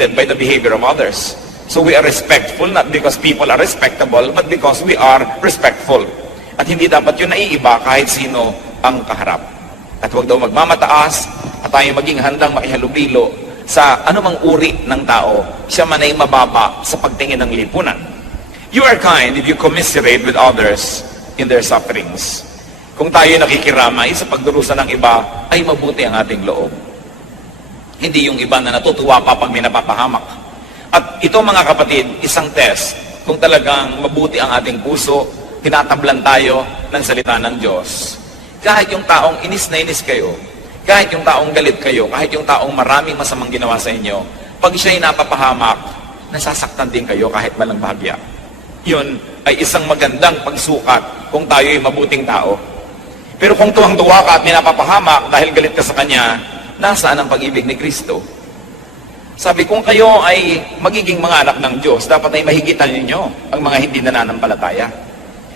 intimidated by the behavior of others. So we are respectful, not because people are respectable, but because we are respectful. At hindi dapat yun naiiba kahit sino ang kaharap. At huwag daw magmamataas, at tayo maging handang makihalubilo sa anumang uri ng tao, siya man ay mababa sa pagtingin ng lipunan. You are kind if you commiserate with others in their sufferings. Kung tayo nakikiramay sa pagdurusa ng iba, ay mabuti ang ating loob. Hindi yung iba na natutuwa pa pag may napapahamak. At ito mga kapatid, isang test kung talagang mabuti ang ating puso, tinatablan tayo ng salita ng Diyos. Kahit yung taong inis na inis kayo, kahit yung taong galit kayo, kahit yung taong maraming masamang ginawa sa inyo, pag siya'y napapahamak, nasasaktan din kayo kahit walang bahagya. Yun ay isang magandang pagsukat kung tayo'y mabuting tao. Pero kung tuwang-tuwa ka at may napapahamak dahil galit ka sa Kanya, nasaan ang pag-ibig ni Kristo? Sabi, kung kayo ay magiging mga anak ng Diyos, dapat ay mahigitan ninyo ang mga hindi nananampalataya.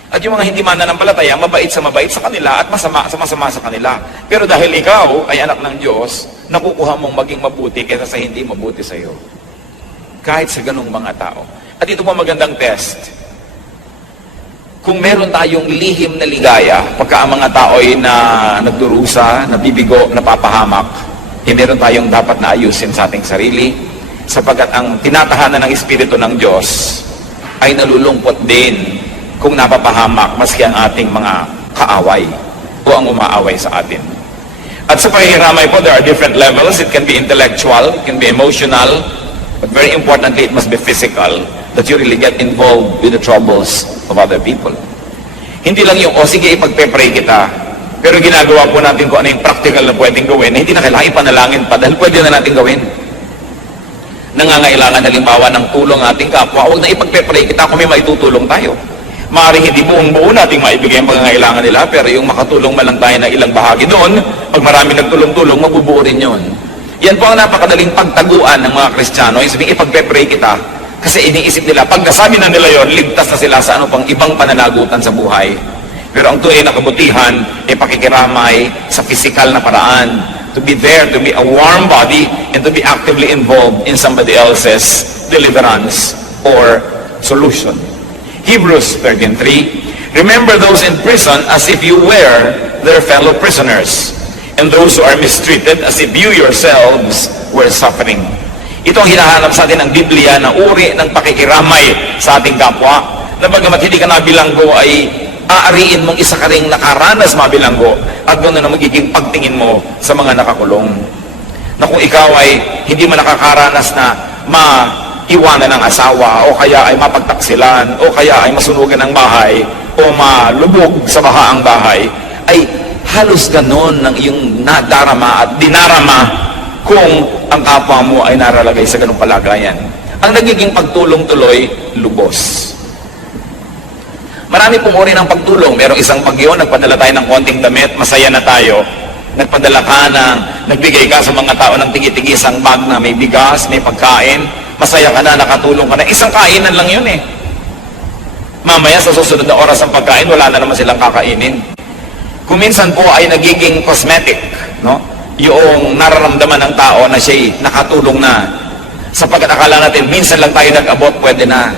At yung mga hindi mananampalataya, mabait sa kanila at masama sa kanila. Pero dahil ikaw ay anak ng Diyos, nakukuha mong maging mabuti kaysa sa hindi mabuti sa iyo. Kahit sa ganung mga tao. At ito po magandang test. Kung meron tayong lihim na ligaya, pagka ang mga tao ay nagdurusa, nabibigo, napapahamak, meron tayong dapat na ayusin sa ating sarili, sapagkat ang tinatahanan ng Espiritu ng Diyos ay nalulungkot din kung napapahamak maski ang ating mga kaaway o ang umaaway sa atin. At sa pakikiramay po, there are different levels. It can be intellectual, it can be emotional, but very importantly, it must be physical, that you really get involved with the troubles of other people. Hindi lang yung, sige, ipagpe-pray kita, pero ginagawa po natin kung ano yung practical na pwedeng gawin, na hindi na kailangan ipanalangin pa, dahil pwede na natin gawin. Nangangailangan halimbawa ng tulong ating kapwa, huwag na ipagpe-pray kita kung may maitutulong tayo. Maaaring hindi buong-buo nating maibigay ang pangangailangan nila, pero yung makatulong man lang tayo na ilang bahagi doon, pag marami nagtulong-tulong, mabubuo rin yun. Yan po ang napakadaling pagtaguan ng mga Kristiyano, yung sabihin, ipagpe-pray kita, kasi iniisip nila, pag nasabi na nila yon, ligtas na sila sa ano pang ibang pananagutan sa buhay. Pero ang tunay na kabutihan ay pakikiramay sa physical na paraan. To be there, to be a warm body, and to be actively involved in somebody else's deliverance or solution. Hebrews 13:3, remember those in prison as if you were their fellow prisoners, and those who are mistreated as if you yourselves were suffering. Ito ang hinahanap sa atin ng Biblia na uri ng pakikiramay sa ating kapwa, na bagamat hindi ka nabilanggo ay aariin mong isa ka ring nakaranas mabilanggo at ganoon na magiging pagtingin mo sa mga nakakulong. Na kung ikaw ay hindi man nakakaranas na maiwanan ng asawa o kaya ay mapagtaksilan o kaya ay masunugan ng bahay o malubog sa baha ang bahay, ay halos ganoon ng iyong nadarama at dinarama kung ang kapwa mo ay naralagay sa ganong palagayan. Ang nagiging pagtulong tuloy, lubos. Marami pong uri ng pagtulong. Merong isang bagyo, nagpadala tayo ng konting damit, masaya na tayo. Nagpadala ka nagbigay ka sa mga tao ng tigi-tigisang bag na may bigas, may pagkain, masaya ka na, nakatulong ka na. Isang kainan lang yun eh. Mamaya sa susunod na oras ng pagkain, wala na naman silang kakainin. Kung minsan po ay nagiging cosmetic, no? Yung nararamdaman ng tao na siya'y nakatulong na. Sapagkat akala natin, minsan lang tayo nag-abot, pwede na.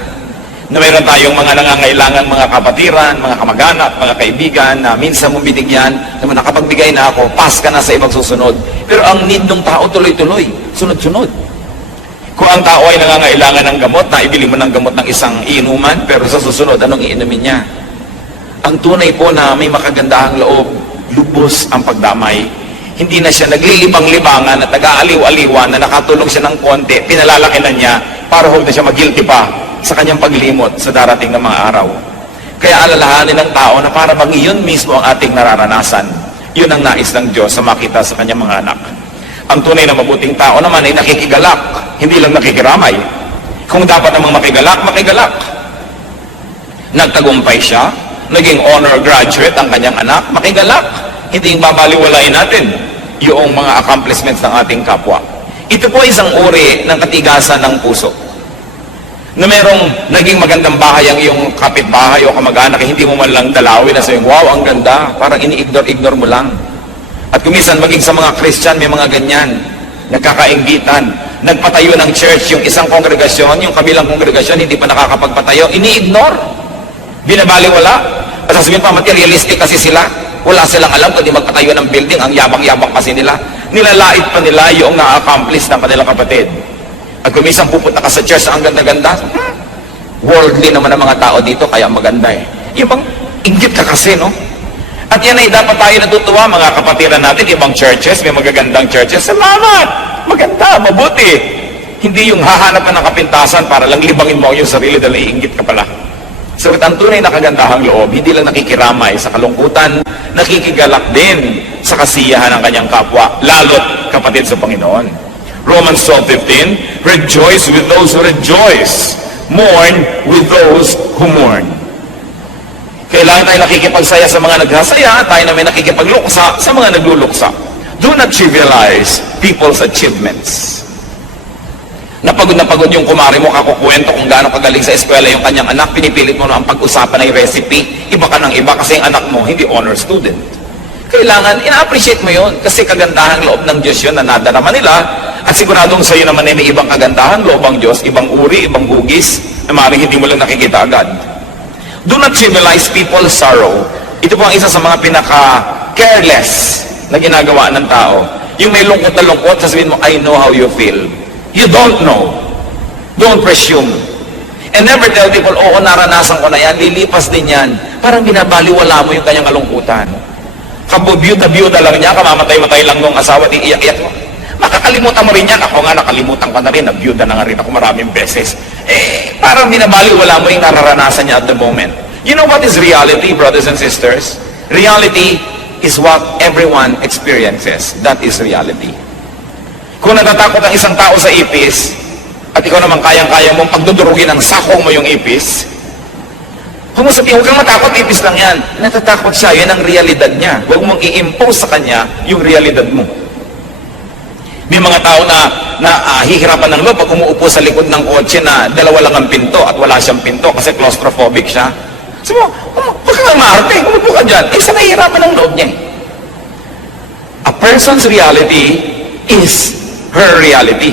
Na mayroon tayong mga nangangailangan, mga kapatiran, mga kamag-anak, mga kaibigan, na minsan mong binigyan, naman nakapagbigay na ako, pass ka na sa ibang susunod. Pero ang need ng tao tuloy-tuloy, sunod-sunod. Kung ang tao ay nangangailangan ng gamot, naibili mo ng gamot ng isang iinuman, pero sa susunod, anong iinumin niya? Ang tunay po na may makagandahang loob, lubos ang pagdamay. Hindi na siya naglilibang-libangan at nag-aaliw-aliwan na nakatulong siya ng konti, pinalalaki na niya para huwag na siya mag-guilty pa sa kanyang paglimot sa darating na mga araw. Kaya alalahanin ng tao na para bang iyon mismo ang ating nararanasan. Yun ang nais ng Diyos sa makita sa kanyang mga anak. Ang tunay na mabuting tao naman ay nakikigalak, hindi lang nakikiramay. Kung dapat namang makigalak, makigalak. Nagtagumpay siya, naging honor graduate ang kanyang anak, makigalak. Hindi yung babaliwalain natin yung mga accomplishments ng ating kapwa. Ito po isang uri ng katigasan ng puso. Na merong naging magandang bahay ang iyong kapitbahay o kamag-anak, hindi mo man lang dalawin na sabihin, wow, ang ganda, parang ini-ignore mo lang. At kumisan maging sa mga Christian, may mga ganyan. nagkakainggitan, nagpatayo ng church, yung isang kongregasyon, yung kabilang kongregasyon, hindi pa nakakapagpatayo, ini-ignore, binabaliwala, at sasabihin pa, materialistic kasi sila, wala silang alam kundi magpatayo ng building, ang yabang-yabang kasi nila, nilalait pa nila yung na-accomplish ng kanilang kapatid. At kung minsan pupunta ka sa church, ang ganda-ganda, worldly naman ang mga tao dito, kaya maganda eh. Yung bang, inggit ka kasi, no? At yan ay dapat tayo natutuwa, mga kapatiran natin, ibang churches, may magagandang churches. Salamat! Maganda, mabuti. Hindi yung hahanap ka ng kapintasan para lang libangin mo yung sarili dahil naiinggit ka pala. So, ang tunay na kagandahang loob, hindi lang nakikiramay sa kalungkutan, nakikigalak din sa kasiyahan ng kanyang kapwa, lalo't kapatid sa Panginoon. Romans 12:15, rejoice with those who rejoice, mourn with those who mourn. Kailangan tayo nakikipagsaya sa mga nagsasaya, tayo na may nakikipagluksa sa mga nagluluksa. Do not trivialize people's achievements. Napagod na pagod yung kumari mo, kakukwento kung gaano kagaling sa eskwela yung kanyang anak, pinipilit mo na ang pag-usapan ay recipe, iba ka ng iba kasi yung anak mo hindi honor student. Kailangan, ina-appreciate mo yun kasi kagandahang loob ng Diyos yun na nadarama nila at siguradong sa'yo naman ay may ibang kagandahang loob ang Diyos, ibang uri, ibang hugis na maaaring hindi mo lang nakikita agad. Do not trivialize people's sorrow. Ito po ang isa sa mga pinaka-careless na ginagawa ng tao. Yung may lungkot na lungkot, sasabihin mo, I know how you feel. You don't know. Don't presume. And never tell people, oo, naranasan ko na yan, lilipas din yan. Parang binabaliwala mo yung kanyang kalungkutan. Kabubiyuta-biyuta lang niya, kamamatay-matay lang nung asawa, di iyak-iyak mo. Makakalimutan mo rin yan. Ako nga, nakalimutan ko na rin, nabiyuda na nga rin ako maraming beses. Parang binabaliwala mo yung nararanasan niya at the moment. You know what is reality, brothers and sisters? Reality is what everyone experiences. That is reality. Kung natatakot ang isang tao sa ipis, at ikaw naman kayang-kaya mong pagdudurugin ng sakong mo yung ipis, huwag mo sabihin, huwag kang matakot, ipis lang yan. Natatakot siya, yan ang realidad niya. Huwag mong i-impose sa kanya yung realidad mo. May mga tao na hihirapan ng loob pag umuupo sa likod ng kotse na dalawa lang ang pinto at wala siyang pinto kasi claustrophobic siya. Sabi mo, huwag kang maarte, umupo ka dyan. Isa nahihirapan ng loob niya. A person's reality is her reality.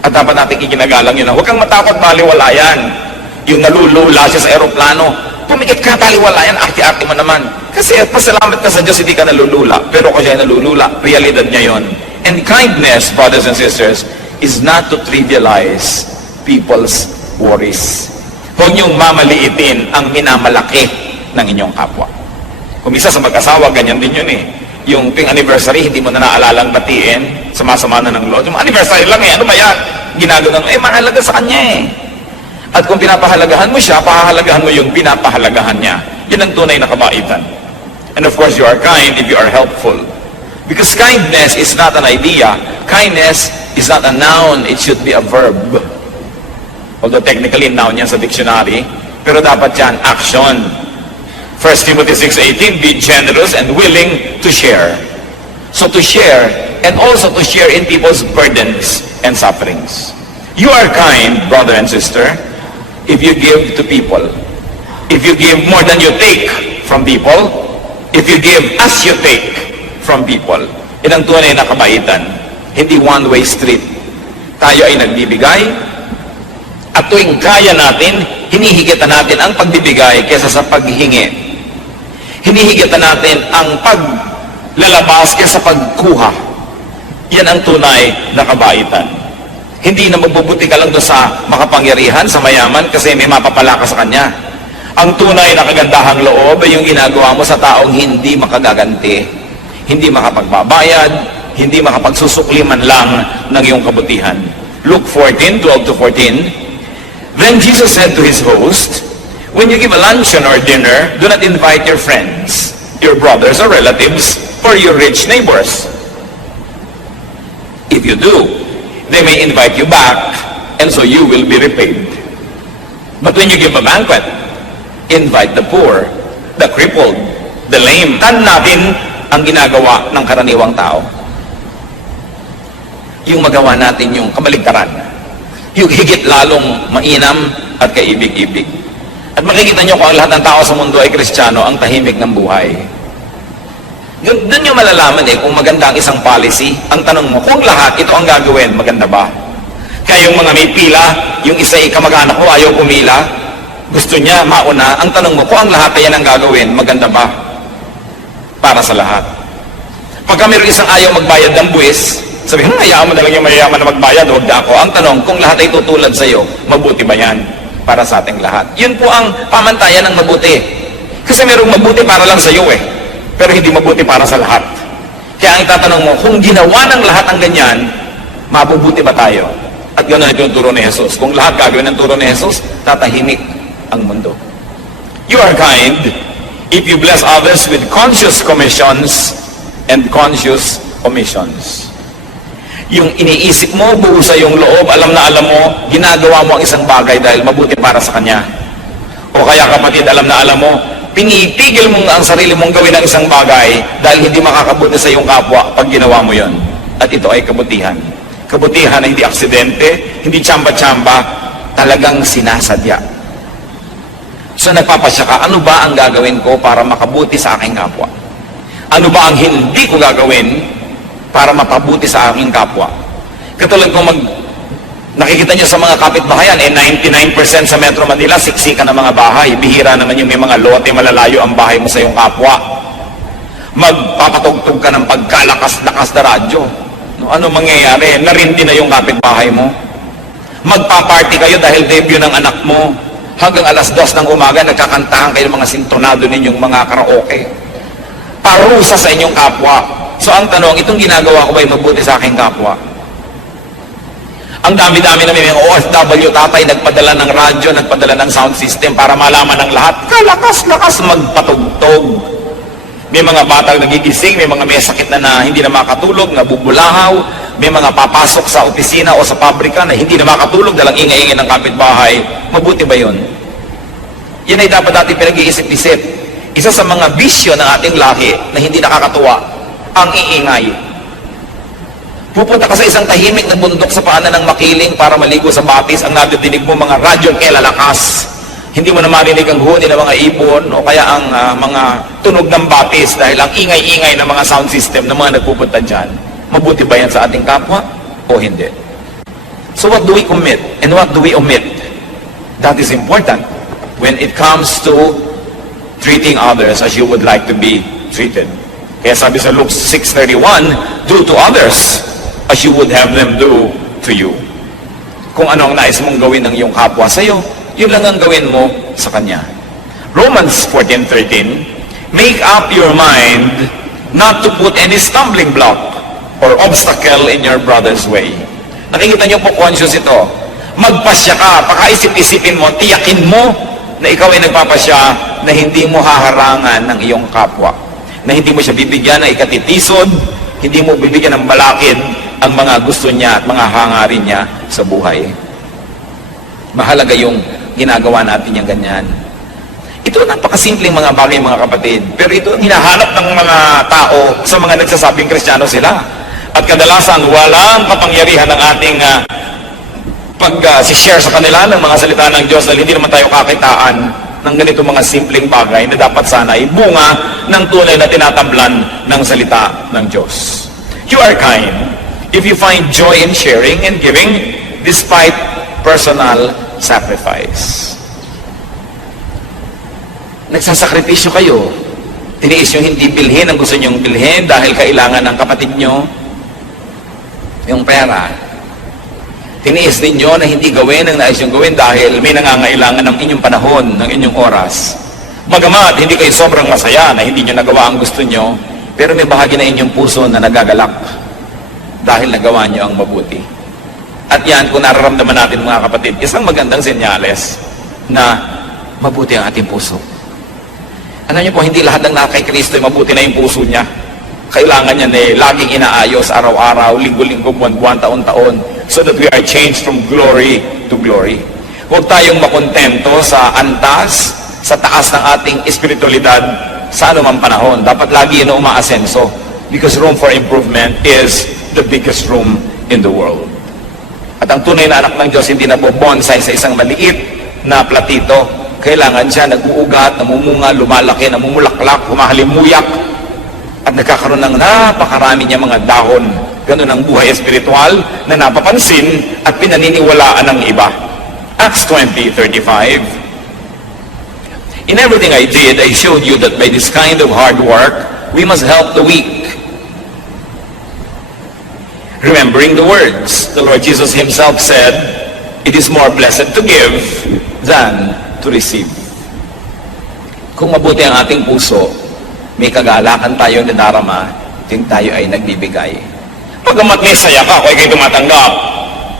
At dapat natin iginagalang yun. Huwag kang matakot, baliwala yan. Yung nalulula siya sa aeroplano, pumikit ka, baliwala yan, arte-arte mo naman. Kasi pasalamat ka sa Diyos, hindi ka nalulula. Pero ako siya nalulula, realidad niya yon. And kindness, brothers and sisters, is not to trivialize people's worries. Huwag niyong mamaliitin ang minamalaki ng inyong kapwa. Kung isa sa mag-asawa, ganyan din yun eh. Yung ping anniversary, hindi mo na naalalang batiin, sama-sama na ng loob. Yung anniversary lang eh, ano ba yan? Ginagawa mo, mahalaga sa kanya eh. At kung pinapahalagahan mo siya, pahahalagahan mo yung pinapahalagahan niya. Yan ang tunay na kabaitan. And of course, you are kind if you are helpful. Because kindness is not an idea. Kindness is not a noun. It should be a verb. Although technically, noun yan sa dictionary. Pero dapat yan, action. 1 Timothy 6:18, be generous and willing to share. So to share, and also to share in people's burdens and sufferings. You are kind, brother and sister, if you give to people. If you give more than you take from people, if you give as you take from people. Yan ang tunay na kabaitan. Hindi one-way street. Tayo ay nagbibigay, at tuwing kaya natin, hinihigitan natin ang pagbibigay kaysa sa paghingi. Hinihigitan natin ang paglalabas kaysa pagkuha. Yan ang tunay na kabaitan. Hindi na magbubuti ka lang doon sa makapangyarihan, sa mayaman, kasi may mapapala ka sa kanya. Ang tunay na kagandahang loob ay yung ginagawa mo sa taong hindi makagaganti, hindi makapagbabayad, hindi makapagsusukli man lang ng iyong kabutihan. Luke 14:12-14, then Jesus said to his host, when you give a luncheon or dinner, do not invite your friends, your brothers or relatives, or your rich neighbors. If you do, they may invite you back, and so you will be repaid. But when you give a banquet, invite the poor, the crippled, the lame. Tan natin ang ginagawa ng karaniwang tao. Yung magawa natin yung kabaligtaran. Yung higit lalong mainam at kaibig-ibig. At makikita nyo kung ang lahat ng tao sa mundo ay Kristiyano, ang tahimik ng buhay. Doon nyo malalaman kung maganda ang isang policy. Ang tanong mo, kung lahat ito ang gagawin, maganda ba? Kaya yung mga may pila, yung isa kamag-anak ko ayaw pumila, gusto niya mauna. Ang tanong mo, kung ang lahat ay yan ang gagawin, maganda ba? Para sa lahat. Pagka mayroon isang ayaw magbayad ng buwis, sabi, hayaan mo na lang yung mayayaman na magbayad, huwag na ako. Ang tanong, kung lahat ay tutulad sa iyo, mabuti ba yan? Para sa ating lahat. Yun po ang pamantayan ng mabuti. Kasi mayroong mabuti para lang sa iyo pero hindi mabuti para sa lahat. Kaya ang tatanong mo, kung ginawa ng lahat ang ganyan, mabubuti ba tayo? At gano'n ito yung turo ni Jesus. Kung lahat gagawin ng turo ni Jesus, tatahimik ang mundo. You are kind if you bless others with conscious commissions and conscious omissions. Yung iniisip mo, buo sa iyong loob, alam na alam mo, ginagawa mo ang isang bagay dahil mabuti para sa Kanya. O kaya kapatid, alam na alam mo, pinitigil mo ang sarili mong gawin ang isang bagay dahil hindi makakabuti sa iyong kapwa pag ginawa mo yon. At ito ay kabutihan. Kabutihan na hindi aksidente, hindi tsamba-tsamba, talagang sinasadya. So nagpapasya ka, ano ba ang gagawin ko para makabuti sa aking kapwa? Ano ba ang hindi ko gagawin para mapabuti sa aking kapwa? Katulad kung nakikita nyo sa mga kapitbahayan, 99% sa Metro Manila, siksikan ng mga bahay. Bihira naman yung may mga lote, malalayo ang bahay mo sa iyong kapwa. Magpapatugtog ka ng pagkalakas-lakas na radyo. Ano mangyayari? Narindi na yung kapitbahay mo. Magpaparty kayo dahil debut ng anak mo. Hanggang alas 2 ng umaga, nagkakantahan kayo ng mga sintonado ninyong mga karaoke. Parusa sa inyong kapwa. So ang tanong, itong ginagawa ko ba'y mabuti sa aking kapwa? Ang dami-dami na may mga OFW tatay, nagpadala ng radyo, nagpadala ng sound system para malaman ng lahat, kalakas-lakas magpatugtog. May mga batang nagigising, may mga may sakit na hindi na makatulog, nabubulahaw, may mga papasok sa opisina o sa pabrika na hindi na makatulog dahil ingay-ingay ng kapitbahay. Mabuti ba yun? Yan ay dapat natin pinag-iisip-isip. Isa sa mga bisyo ng ating lahi na hindi nakakatuwa, ang iingay. Pupunta ka sa isang tahimik na bundok sa paanan ng makiling para maligo sa batis, ang nadidinig mo mga radyo kelalakas. Hindi mo na marinig ang huni ng mga ibon o kaya ang mga tunog ng batis dahil ang ingay-ingay ng mga sound system ng mga nagpupunta dyan. Mabuti ba yan sa ating kapwa o hindi? So what do we commit and what do we omit? That is important when it comes to treating others as you would like to be treated. Kaya sabi sa Luke 6:31, do to others as you would have them do to you. Kung ano ang nais mong gawin ng iyong kapwa sa iyo, yun lang ang gawin mo sa kanya. Romans 14:13, make up your mind not to put any stumbling block or obstacle in your brother's way. Nakikita niyo po, conscious ito. Magpasya ka, pakaisip-isipin mo, tiyakin mo na ikaw ay nagpapasya na hindi mo haharangan ng iyong kapwa. Na hindi mo siya bibigyan ng ikatitisod, hindi mo bibigyan ng balakid ang mga gusto niya at mga hangarin niya sa buhay. Mahalaga yung ginagawa natin yung ganyan. Ito napakasimpleng mga bagay, mga kapatid. Pero ito hinahanap ng mga tao sa mga nagsasabing Kristiyano sila. At kadalasan, walang kapangyarihan ng ating pag-share sa kanila ng mga salita ng Diyos dahil hindi naman tayo kakitaan ng ganito mga simpleng bagay na dapat sana ay bunga ng tunay na tinatablan ng salita ng Diyos. You are kind if you find joy in sharing and giving despite personal sacrifice. Nagsasakripisyo kayo. Tiniis nyo hindi bilhin ang gusto nyong bilhin dahil kailangan ng kapatid nyo yung pera. Tiniis din nyo na hindi gawin ang nais nyong gawin dahil may nangangailangan ng inyong panahon, ng inyong oras. Bagamat hindi kayo sobrang masaya na hindi nyo nagawa ang gusto nyo, pero may bahagi na inyong puso na nagagalak dahil nagawa nyo ang mabuti. At yan, kung nararamdaman natin mga kapatid, isang magandang senyales na mabuti ang ating puso. Alam niyo po, hindi lahat ng nakay Kristo ay mabuti na yung puso niya. Kailangan niya na laging inaayos, araw-araw, linggo-linggo, buwan-buwan, taon-taon, so that we are changed from glory to glory. Huwag tayong makontento sa antas, sa taas ng ating espiritualidad sa anumang panahon. Dapat lagi yun umaasenso because room for improvement is the biggest room in the world. At ang tunay na anak ng Diyos hindi na po bonsai sa isang maliit na platito. Kailangan siya nag-uugat, namumunga, lumalaki, namumulaklak, humahalimuyak. At nagkakaroon ng napakarami niya mga dahon. Ganun ang buhay espiritual na napapansin at pinaniniwalaan ng iba. Acts 20:35. In everything I did, I showed you that by this kind of hard work, we must help the weak. Remembering the words, the Lord Jesus himself said, it is more blessed to give than to receive. Kung mabuti ang ating puso, may kagalakan tayo na darama, ting tayo ay nagbibigay. Pagamat may saya ka, kung ikay tumatanggap,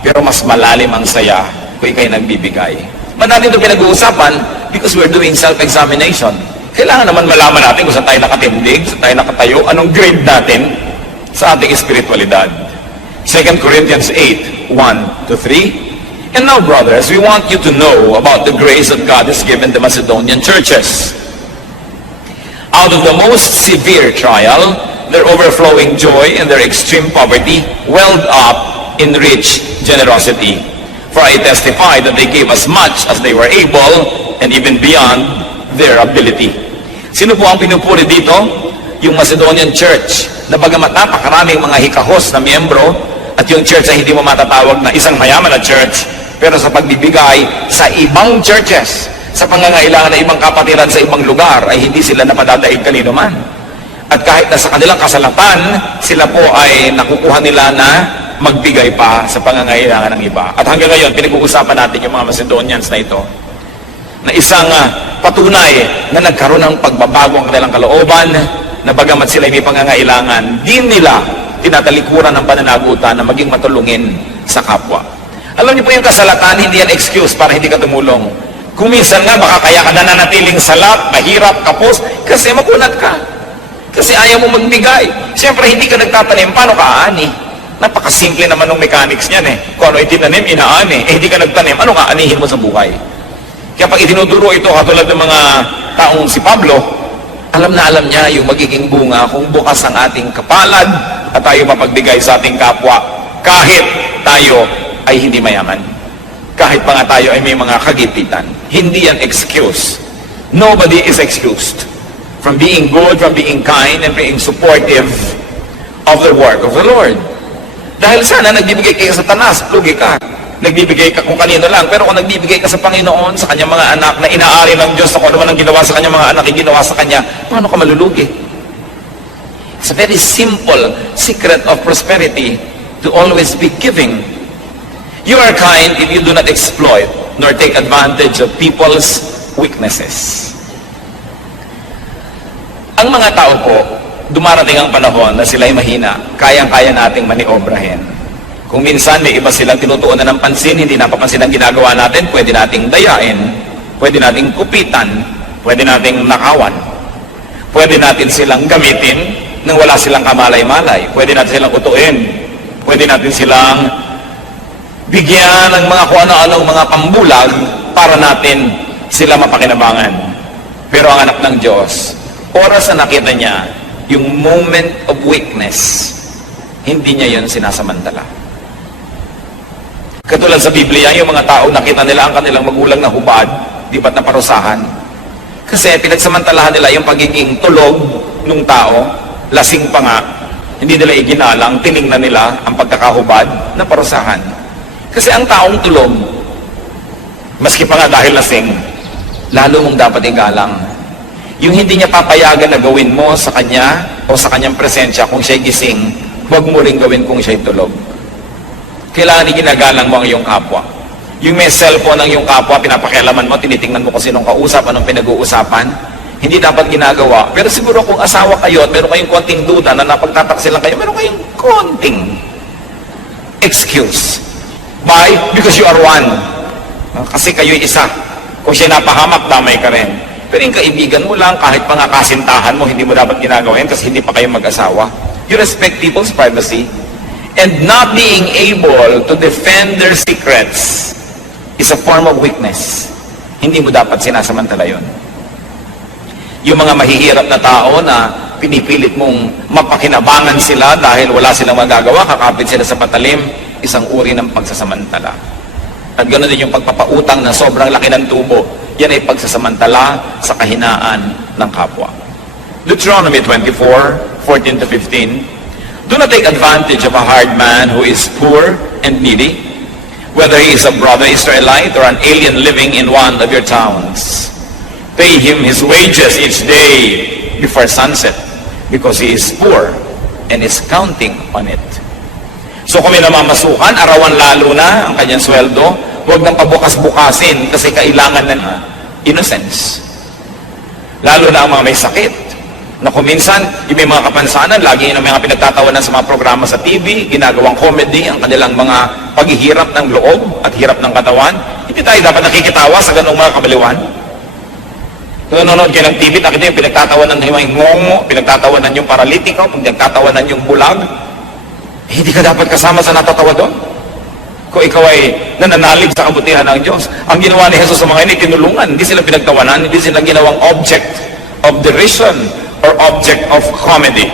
pero mas malalim ang saya kung ikay nagbibigay. Ba't natin ito pinag-uusapan? Because we're doing self-examination. Kailangan naman malaman natin kung saan tayo nakatindig, saan tayo nakatayo, anong grade natin sa ating espiritualidad. 2 Corinthians 8:1-3. And now, brothers, we want you to know about the grace that God has given the Macedonian churches. Out of the most severe trial, their overflowing joy and their extreme poverty welled up in rich generosity. For I testify that they gave as much as they were able and even beyond their ability. Sino po ang pinupuri dito? Yung Macedonian church, na bagamat napakaraming mga hikahos na miyembro, at yung church ay hindi mo matatawag na isang mayaman na church, pero sa pagbibigay sa ibang churches, sa pangangailangan ng ibang kapatiran sa ibang lugar, ay hindi sila napadadaig kanino man. At kahit na sa kanilang kasalatan, sila po ay nakukuha nila na magbigay pa sa pangangailangan ng iba. At hanggang ngayon, pinag-uusapan natin yung mga Macedonians na ito, na isang patunay na nagkaroon ng pagbabago ang kanilang kalooban, na bagamat sila may pangangailangan, di nila tinatalikuran ng pananagutan na maging matulungin sa kapwa. Alam niyo po yung kasalatan, hindi yan excuse para hindi ka tumulong. Kung minsan nga, baka kaya ka nananatiling salat, mahirap, kapos, kasi makunat ka. Kasi ayaw mo magbigay. Siyempre, hindi ka nagtatanim, paano ka aani? Napakasimple naman ng mechanics niyan eh. Kung ano itinanim, inaani. Hindi ka nagtanim, ano aanihin mo sa buhay? Kaya pag itinuturo ito, katulad ng mga taong si Pablo, alam na alam niya yung magiging bunga kung bukas ang ating kapalad at tayo mapagbigay sa ating kapwa kahit tayo ay hindi mayaman. Kahit pa nga tayo ay may mga kagipitan. Hindi yan excuse. Nobody is excused from being good, from being kind, and being supportive of the work of the Lord. Dahil sana nagbibigay kayo sa tanas, lugi ka. Nagbibigay ka kung kanino lang. Pero kung nagbibigay ka sa Panginoon, sa kanyang mga anak, na inaari ng Diyos, kung ano man ang ginawa sa kanyang mga anak, ginawa sa kanya, paano ka malulugi? It's a very simple secret of prosperity to always be giving. You are kind if you do not exploit nor take advantage of people's weaknesses. Ang mga tao po, dumarating ang panahon na sila'y mahina, kayang-kaya nating maniobrahin. Kung minsan may iba silang tinutuunan ng pansin, hindi napapansin ang ginagawa natin, pwede nating dayain, pwede nating kupitan, pwede nating nakawan, pwede natin silang gamitin nang wala silang kamalay-malay, pwede natin silang utuin, pwede natin silang bigyan ng mga kung ano-anong mga pambulag para natin sila mapakinabangan. Pero ang anak ng Diyos, oras na nakita niya yung moment of weakness, hindi niya yun sinasamantala. Katulad sa Biblia, yung mga tao nakita nila ang kanilang magulang na hubad, di ba't naparusahan? Kasi pinagsamantalahan nila yung pagiging tulog ng tao, lasing pa nga, hindi nila iginalang, tiningnan nila ang pagkakahubad, naparusahan. Kasi ang taong tulog, maski pa nga dahil lasing, lalo mong dapat igalang. Yung hindi niya papayagan na gawin mo sa kanya o sa kanyang presensya kung siya'y gising, huwag mo rin gawin kung siya'y tulog. Kailangan ginagalang mo ang iyong kapwa. Yung may cellphone ng iyong kapwa, pinapakialaman mo, tinitingnan mo kung sinong kausap, anong pinag-uusapan, hindi dapat ginagawa. Pero siguro kung asawa kayo at meron kayong konting duda na napagtataksilan kayo, meron kayong konting excuse. Why? Because you are one. Kasi kayo'y isa. Kung siya napahamak, damay ka rin. Pero yung kaibigan mo lang, kahit pa nga kasintahan mo, hindi mo dapat ginagawa yan kasi hindi pa kayo mag-asawa. You respect people's privacy. And not being able to defend their secrets is a form of weakness. Hindi mo dapat sinasamantala yun. Yung mga mahihirap na tao na pinipilit mong mapakinabangan sila dahil wala silang magagawa, kakapit sila sa patalim, isang uri ng pagsasamantala. At ganoon din yung pagpapautang na sobrang laki ng tubo. Yan ay pagsasamantala sa kahinaan ng kapwa. Deuteronomy 24:14 to 15. Do not take advantage of a hard man who is poor and needy, whether he is a brother Israelite or an alien living in one of your towns. Pay him his wages each day before sunset, because he is poor and is counting on it. So kung may namamasukan, arawan lalo na ang kanyang sweldo, huwag nang pabukas-bukasin kasi kailangan ng innocence. Lalo na ang mga may sakit. Na kung minsan, yung may mga kapansanan, lagi yung mga pinagtatawanan sa mga programa sa TV, ginagawang comedy, ang kanilang mga paghihirap ng loob at hirap ng katawan. Hindi tayo dapat nakikitawa sa ganung mga kabaliwan. Kung nanonood kayo ng TV, nakita yung pinagtatawanan ng mga ngongo, pinagtatawanan yung paralitiko, pinagtatawanan yung bulag. Hindi ka dapat kasama sa natatawa doon. Kung ikaw ay nananalig sa kabutihan ng Diyos. Ang ginawa ni Jesus sa mga ini, tinulungan. Hindi sila pinagtawanan, hindi sila ginawang object of derision or object of comedy.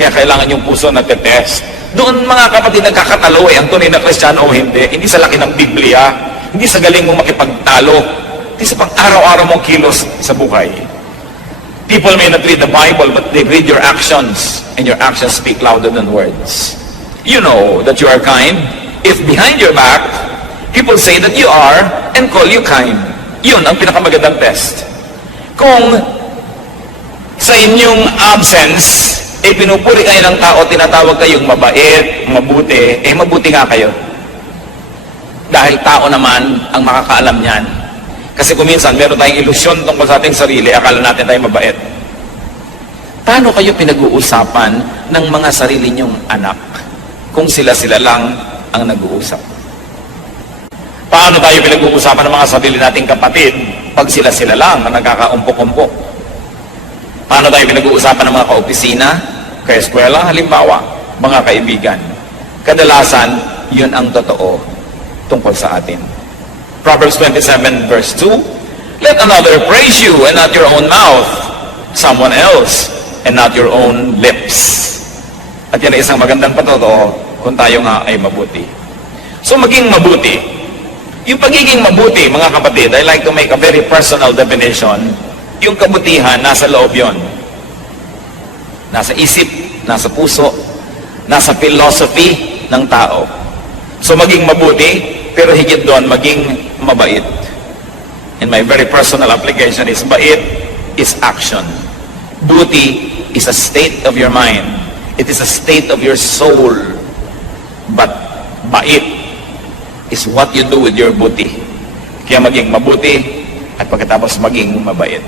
Kaya kailangan yung puso na tetest. Doon mga kapatid nagkakatalo ang tunay na Kristiyano o hindi. Hindi sa laki ng Biblia, hindi sa galing mong makipagtalo, hindi sa pang-araw-araw mong kilos sa buhay. People may not read the Bible, but they read your actions, and your actions speak louder than words. You know that you are kind if behind your back, people say that you are and call you kind. Yun ang pinakamagandang test. Kung sa inyong absence, pinupuri kayo ng tao, tinatawag kayong mabait, mabuti, mabuti nga kayo. Dahil tao naman ang makakaalam niyan. Kasi kung minsan, meron tayong ilusyon tungkol sa ating sarili, akala natin tayo mabait. Paano kayo pinag-uusapan ng mga sarili nyong anak kung sila-sila lang ang nag-uusap? Paano tayo pinag-uusapan ng mga sarili nating kapatid pag sila-sila lang ang nagkakaumpok-umpok? Paano tayo pinag-uusapan ng mga kaopisina, kaeskwela, halimbawa, mga kaibigan? Kadalasan, yun ang totoo tungkol sa atin. Proverbs 27 verse 2, let another praise you and not your own mouth, someone else and not your own lips. At yan ay isang magandang patotoo kung tayo nga ay mabuti. So maging mabuti. Yung pagiging mabuti, mga kapatid, I like to make a very personal definition. Yung kabutihan, nasa loob yon. Nasa isip, nasa puso, nasa philosophy ng tao. So maging mabuti, pero higit doon, maging mabait. And my very personal application is bait is action. Buti is a state of your mind. It is a state of your soul. But bait is what you do with your buti. Kaya maging mabuti at pagkatapos maging mabait.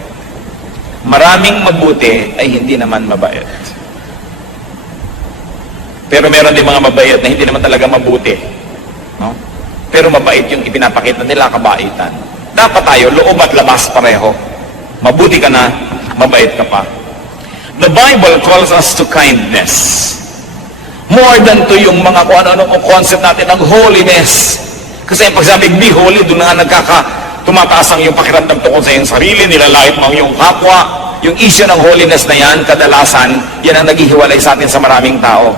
Maraming mabuti ay hindi naman mabait. Pero meron din mga mabait na hindi naman talaga mabuti. No? Pero mabait yung ipinapakita nila, kabaitan. Dapat tayo, loob at labas pareho. Mabuti ka na, mabait ka pa. The Bible calls us to kindness. More than to yung mga kung ano-ano concept natin ng holiness. Kasi yung pagsabing be holy, doon na nga tumataas ang yung pakiramdam tungkol sa iyong sarili, nilalait mo ang iyong kapwa. Yung issue ng holiness na yan, kadalasan, yan ang naghihiwalay sa atin sa maraming tao.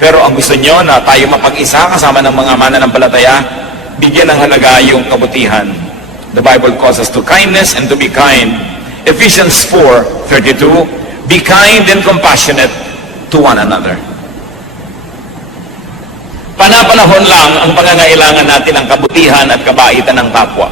Pero ang gusto nyo na tayo mapag-isa kasama ng mga mananampalataya, bigyan ng halaga yung kabutihan. The Bible calls us to kindness and to be kind. Ephesians 4:32, be kind and compassionate to one another. Panapanahon lang ang pangangailangan natin ng kabutihan at kabaitan ng kapwa.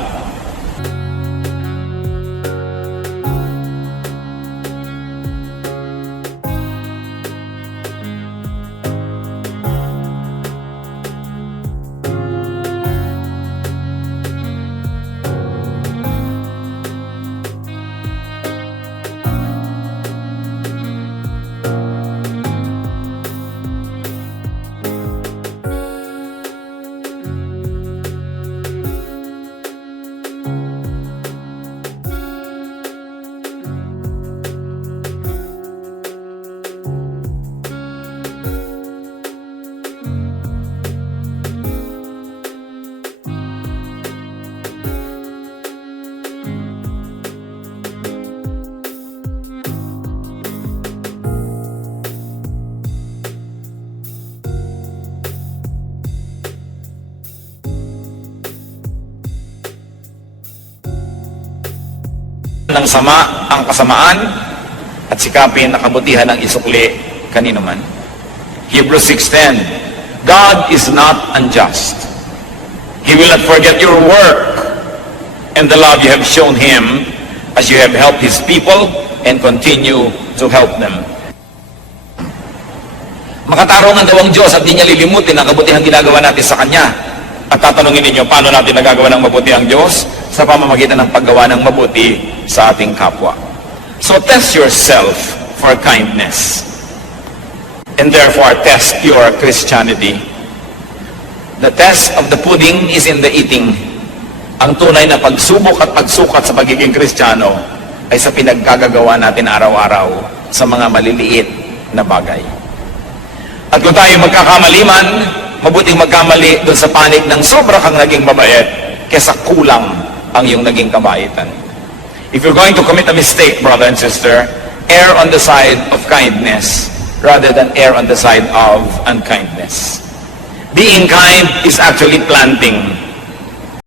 Ng sama ang kasamaan, at sikapin na kabutihan ang isukli kanino man. Hebrews 6:10, God is not unjust. He will not forget your work and the love you have shown Him as you have helped His people and continue to help them. Makatarungan daw ang Diyos at di niya lilimutin ang kabutihang ginagawa natin sa Kanya. At tatanungin ninyo, paano natin nagagawa ng mabuti ang Diyos? Sa pamamagitan ng paggawa ng mabuti sa ating kapwa. So test yourself for kindness. And therefore, test your Christianity. The test of the pudding is in the eating. Ang tunay na pagsubok at pagsukat sa pagiging Kristiyano ay sa pinagkagagawa natin araw-araw sa mga maliliit na bagay. At kung tayo magkakamali man, mabuting magkamali doon sa panig ng sobra kang naging mabait kesa kulang ang iyong naging kabaitan. If you're going to commit a mistake, brother and sister, err on the side of kindness rather than err on the side of unkindness. Being kind is actually planting